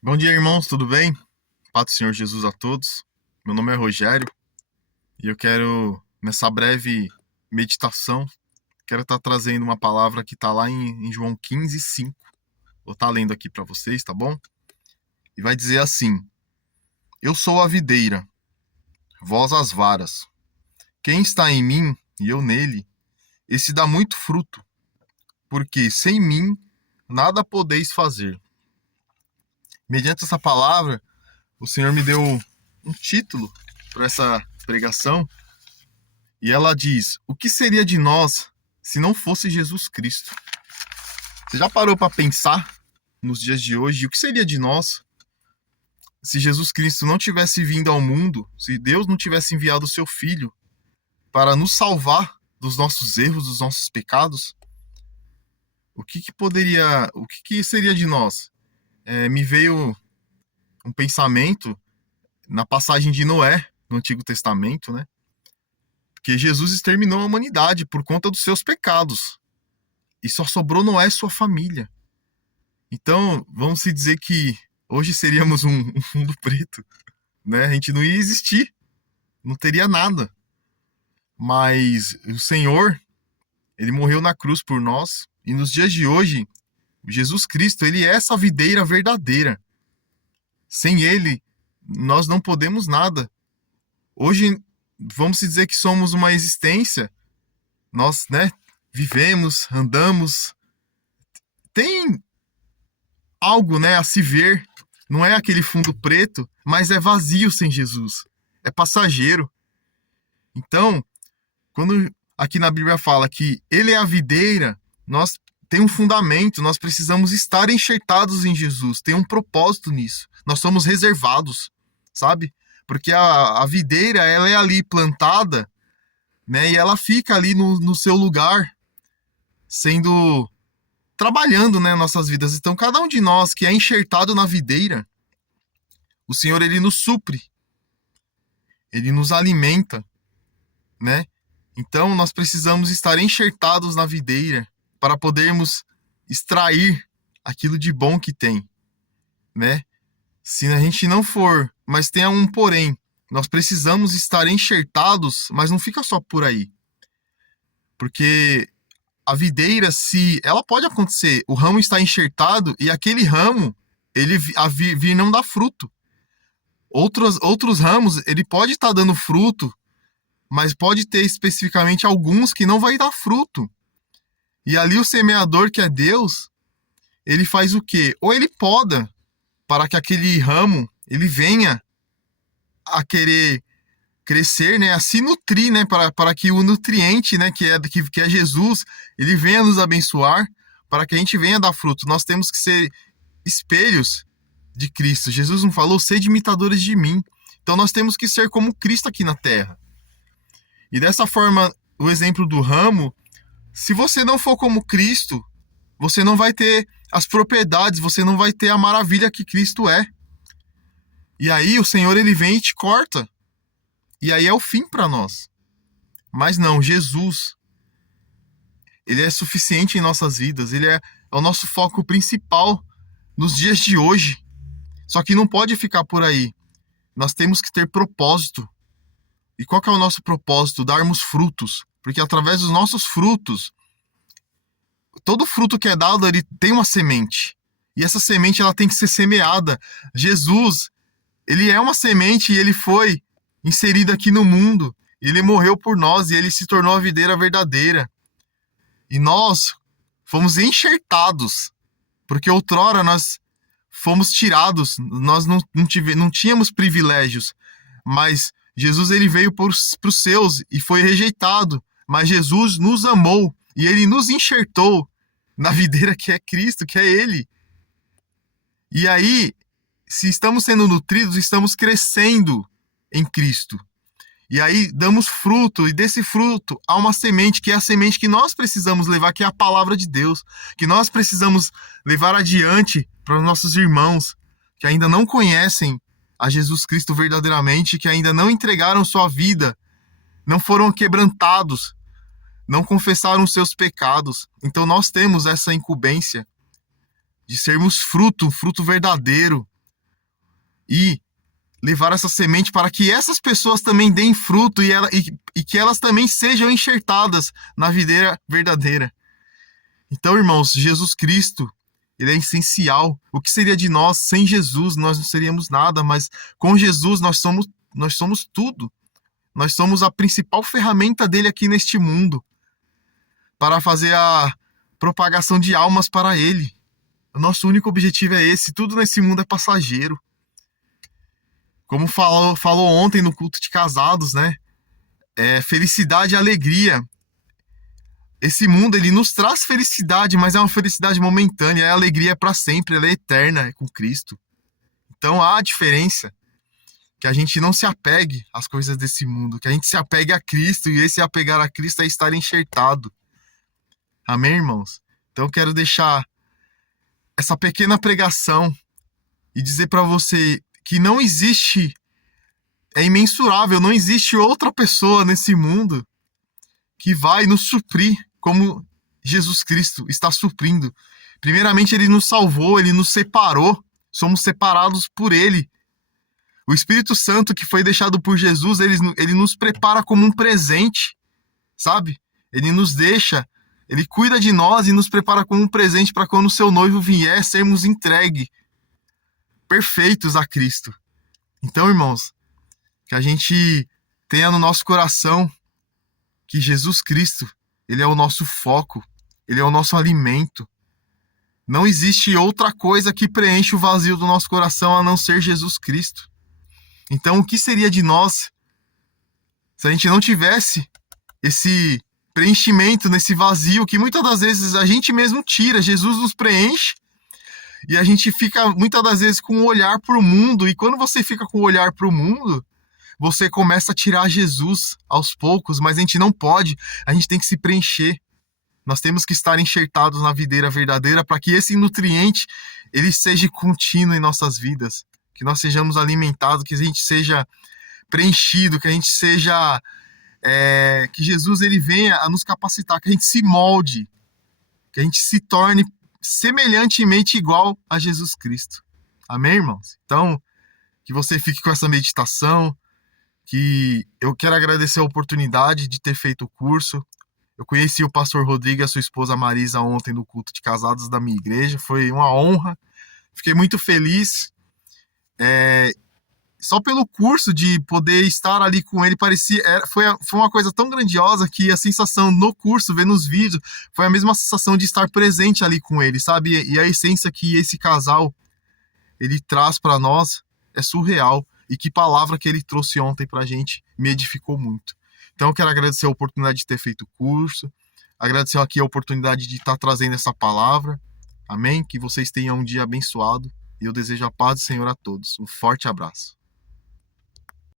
Bom dia, irmãos, tudo bem? Paz do Senhor Jesus a todos. Meu nome é Rogério e eu quero, nessa breve meditação, quero estar trazendo uma palavra que está lá em João 15:5. Vou estar lendo aqui para vocês, tá bom? E vai dizer assim: Eu sou a videira, vós as varas. Quem está em mim e eu nele, esse dá muito fruto, porque sem mim nada podeis fazer. Mediante essa palavra, o Senhor me deu um título para essa pregação. E ela diz: O que seria de nós se não fosse Jesus Cristo? Você já parou para pensar nos dias de hoje? O que seria de nós se Jesus Cristo não tivesse vindo ao mundo? Se Deus não tivesse enviado o seu Filho para nos salvar dos nossos erros, dos nossos pecados? O que seria de nós? Me veio um pensamento na passagem de Noé no Antigo Testamento, né? Que Jesus exterminou a humanidade por conta dos seus pecados. E só sobrou Noé e sua família. Então, vamos se dizer que hoje seríamos um fundo preto, né? A gente não ia existir, não teria nada. Mas o Senhor, ele morreu na cruz por nós. E nos dias de hoje, Jesus Cristo, ele é essa videira verdadeira. Sem ele, nós não podemos nada. Hoje, vamos se dizer que somos uma existência. Nós, né, vivemos, andamos. Tem algo, né, a se ver. Não é aquele fundo preto, mas é vazio sem Jesus. É passageiro. Então, quando aqui na Bíblia fala que ele é a videira, nós tem um fundamento, nós precisamos estar enxertados em Jesus, tem um propósito nisso. Nós somos reservados, sabe? Porque a videira, ela é ali plantada, né? E ela fica ali no seu lugar, sendo trabalhando, né, nossas vidas. Então, cada um de nós que é enxertado na videira, o Senhor, ele nos supre, ele nos alimenta, né? Então, nós precisamos estar enxertados na videira para podermos extrair aquilo de bom que tem, né? Se a gente não for, mas tem um porém, nós precisamos estar enxertados, mas não fica só por aí. Porque a videira, se ela pode acontecer, o ramo está enxertado e aquele ramo, ele vir não dá fruto. Outros ramos, ele pode estar dando fruto, mas pode ter especificamente alguns que não vai dar fruto. E ali o semeador, que é Deus, ele faz o quê? Ou ele poda para que aquele ramo ele venha a querer crescer, né, a se nutrir, né, para que o nutriente, né, que é Jesus, ele venha nos abençoar, para que a gente venha dar fruto. Nós temos que ser espelhos de Cristo. Jesus não falou: sede imitadores de mim. Então nós temos que ser como Cristo aqui na terra. E dessa forma, o exemplo do ramo, se você não for como Cristo, você não vai ter as propriedades, você não vai ter a maravilha que Cristo é. E aí o Senhor, ele vem e te corta. E aí é o fim para nós. Mas não, Jesus, ele é suficiente em nossas vidas, ele é o nosso foco principal nos dias de hoje. Só que não pode ficar por aí. Nós temos que ter propósito. E qual que é o nosso propósito? Darmos frutos. Porque através dos nossos frutos, todo fruto que é dado, ele tem uma semente. E essa semente, ela tem que ser semeada. Jesus, ele é uma semente e ele foi inserido aqui no mundo. Ele morreu por nós e ele se tornou a videira verdadeira. E nós fomos enxertados. Porque outrora nós fomos tirados. Nós não tínhamos privilégios. Mas Jesus, ele veio para os seus e foi rejeitado. Mas Jesus nos amou e ele nos enxertou na videira que é Cristo, que é ele. E aí, se estamos sendo nutridos, estamos crescendo em Cristo. E aí damos fruto, e desse fruto há uma semente, que é a semente que nós precisamos levar, que é a palavra de Deus, que nós precisamos levar adiante para os nossos irmãos que ainda não conhecem a Jesus Cristo verdadeiramente, que ainda não entregaram sua vida, não foram quebrantados, não confessaram seus pecados. Então nós temos essa incumbência de sermos fruto, um fruto verdadeiro, e levar essa semente para que essas pessoas também deem fruto e que elas também sejam enxertadas na videira verdadeira. Então, irmãos, Jesus Cristo, ele é essencial. O que seria de nós sem Jesus? Nós não seríamos nada, mas com Jesus nós somos tudo. Nós somos a principal ferramenta dele aqui neste mundo para fazer a propagação de almas para ele. O nosso único objetivo é esse. Tudo nesse mundo é passageiro. Como falou ontem no culto de casados, né? Felicidade e alegria. Esse mundo, ele nos traz felicidade, mas é uma felicidade momentânea. A alegria é para sempre, ela é eterna, é com Cristo. Então há a diferença. Que a gente não se apegue às coisas desse mundo, que a gente se apegue a Cristo, e esse apegar a Cristo é estar enxertado. Amém, irmãos? Então eu quero deixar essa pequena pregação e dizer para você que não existe, é imensurável, não existe outra pessoa nesse mundo que vai nos suprir como Jesus Cristo está suprindo. Primeiramente, ele nos salvou, ele nos separou, somos separados por ele. O Espírito Santo que foi deixado por Jesus, ele nos prepara como um presente, sabe? Ele nos deixa, ele cuida de nós e nos prepara como um presente para quando o seu noivo vier, sermos entregues, perfeitos a Cristo. Então, irmãos, que a gente tenha no nosso coração que Jesus Cristo, ele é o nosso foco, ele é o nosso alimento. Não existe outra coisa que preenche o vazio do nosso coração a não ser Jesus Cristo. Então, o que seria de nós se a gente não tivesse esse preenchimento nesse vazio que muitas das vezes a gente mesmo tira? Jesus nos preenche e a gente fica muitas das vezes com o olhar para o mundo. E quando você fica com o olhar para o mundo, você começa a tirar Jesus aos poucos, mas a gente não pode, a gente tem que se preencher. Nós temos que estar enxertados na videira verdadeira para que esse nutriente ele seja contínuo em nossas vidas. Que nós sejamos alimentados, que a gente seja preenchido, que a gente seja... que Jesus ele venha a nos capacitar, que a gente se molde, que a gente se torne semelhantemente igual a Jesus Cristo. Amém, irmãos? Então, que você fique com essa meditação, que eu quero agradecer a oportunidade de ter feito o curso. Eu conheci o pastor Rodrigo e a sua esposa Marisa ontem no culto de casados da minha igreja, foi uma honra, fiquei muito feliz. Só pelo curso de poder estar ali com ele, foi uma coisa tão grandiosa que a sensação no curso, vendo os vídeos, foi a mesma sensação de estar presente ali com ele, sabe? E a essência que esse casal ele traz para nós é surreal. E que palavra que ele trouxe ontem pra gente me edificou muito. Então eu quero agradecer a oportunidade de ter feito o curso, agradecer aqui a oportunidade de estar trazendo essa palavra. Amém? Que vocês tenham um dia abençoado e eu desejo a paz do Senhor a todos. Um forte abraço.